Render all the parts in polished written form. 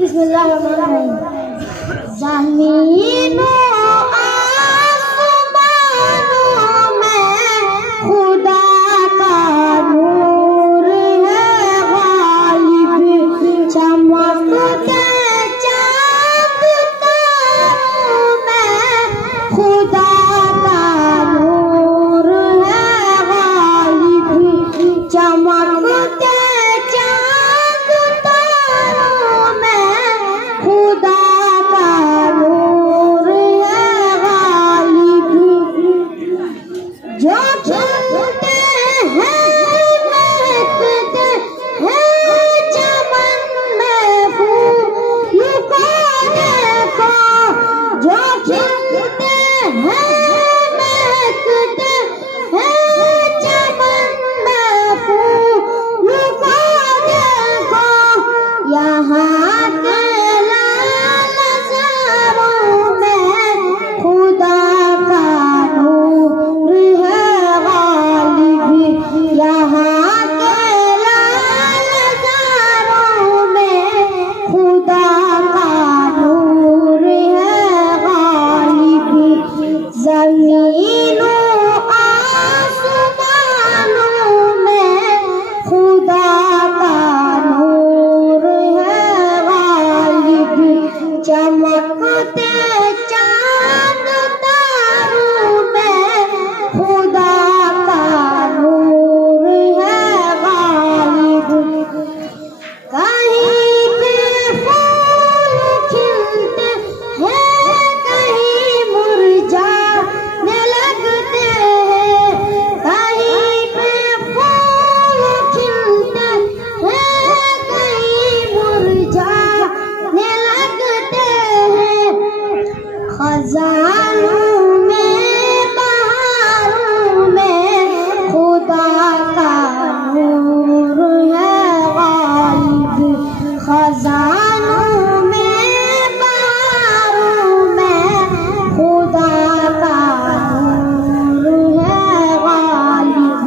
बिस्मिल्लाहिर्रहमानिर्रहीम। ज़मीनों आसमानों में खुदा का नूर है गालिब, चमकते चाँद तारों में खुदा का नूर है गालिब, चमकते चाँद तारों में खुदा का नूर है गालिब। जो चलते हैं महकते हैं चमन में फूल को देखो, जो खिलते हैं महकते हैं चमन में फूल को देखो, यहाँ के लाल नज़ारों में खुदा का नूर है गालिब, यहाँ के लाल नज़ारों में खुदा का नूर है गालिब। ज़मीनों आसमानों में खुदा का नूर है गालिब, चमकते चाँद तारों में खुदा का नूर है गालिब। कहीं पे फूल खिलते हैं, कहीं मुरझाने लगते हैं, कहीं पे फूल खिलते हैं, कहीं मुरझाने लगते हैं। खजानों में बहारों में खुदा का नूर है गालिब, खजानों में बहारों में खुदा का नूर है गालिब।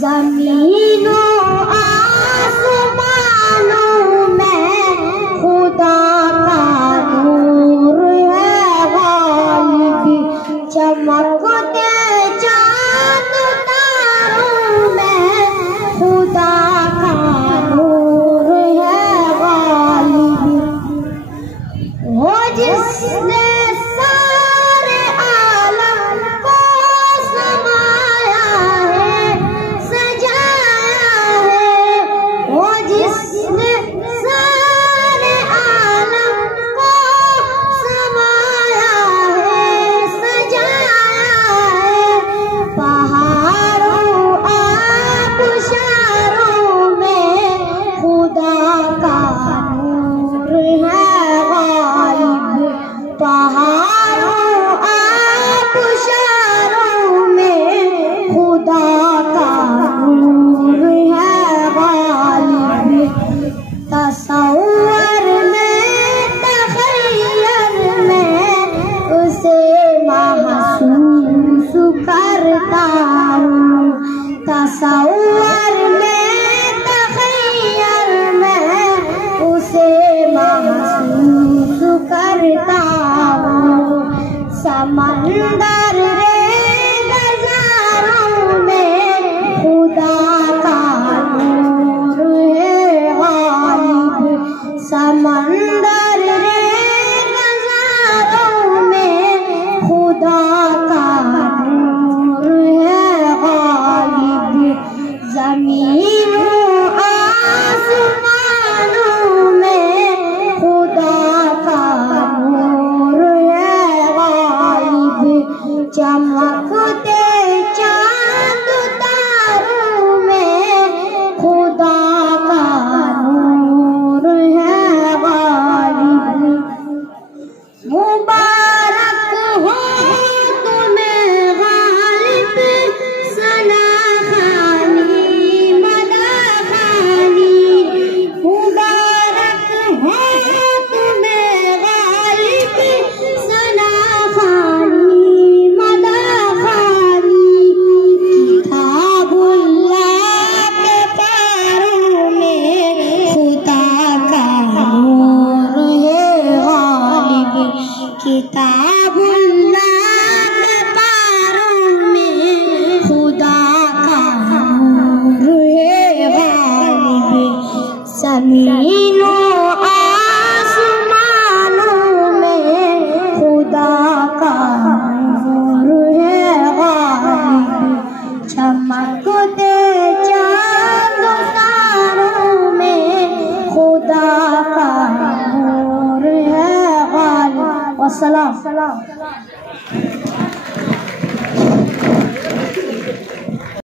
ज़मीनों आसमानों में खुदा का नूर है गालिब, चमकते चाँद तारों में खुदा का नूर है गालिब। वो जिसने सारे आलम को समाया है, सजाया है, वो जिसने सारे आलम को समाया है, सजाया है। पहाड़ों आबशारों में खुदा का नूर है गालिब, पहाड़ों आबशारों में खुदा का नूर है गालिब। तसव्वुर में तख़य्युर में उसे महसूस करता हूँ, तसव्वुर में तख़य्युर में उसे महसूस करता हूँ। समंदर नज़ारों में खुदा का नूर है गालिब, समंदर नज़ारों में खुदा का नूर है गालिब। ज़मीनों आसमानों में खुदा का नूर है गालिब, अस्सलाम।